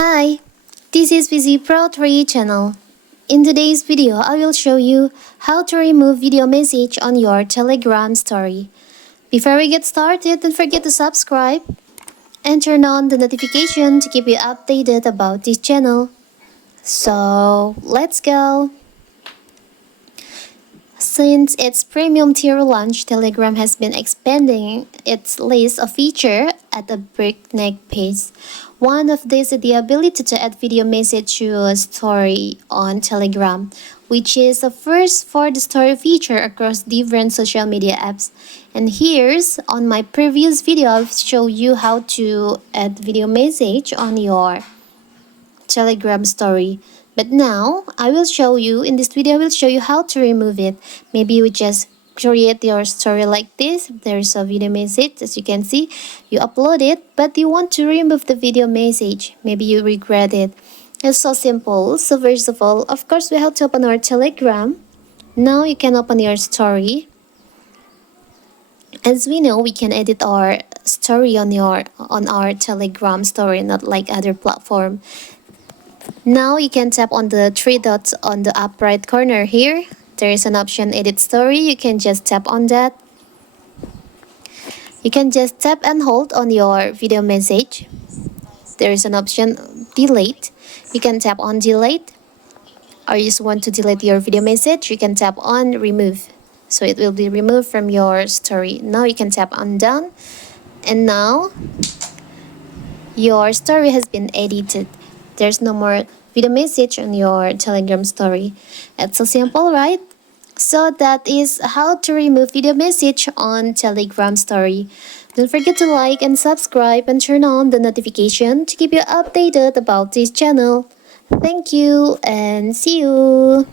Hi, this is Busy Pro 3 channel. In today's video, I will show you how to remove video message on your Telegram story. Before we get started, don't forget to subscribe and turn on the notification to keep you updated about this channel. So, let's go! Since its premium tier launch, Telegram has been expanding its list of features at a breakneck pace. One of these is the ability to add video message to a story on Telegram, which is the first for the story feature across different social media apps. And here's on my previous video, I've shown you how to add video message on your Telegram story. But now, in this video, I will show you how to remove it. Maybe you just create your story like this. There's a video message, as you can see. You upload it, but you want to remove the video message. Maybe you regret it. It's so simple. So first of all, of course, we have to open our Telegram. Now you can open your story. As we know, we can edit our story on our Telegram story, not like other platform. Now you can tap on the three dots on the upper right corner here. There is an option edit story. You can just tap on that. You can just tap and hold on your video message. There is an option delete. You can tap on delete. Or you just want to delete your video message, you can tap on remove. So it will be removed from your story. Now you can tap on done. And now your story has been edited. There's no more video message on your Telegram story. It's so simple, right? So that is how to remove video message on Telegram story. Don't forget to like and subscribe and turn on the notification to keep you updated about this channel. Thank you and see you!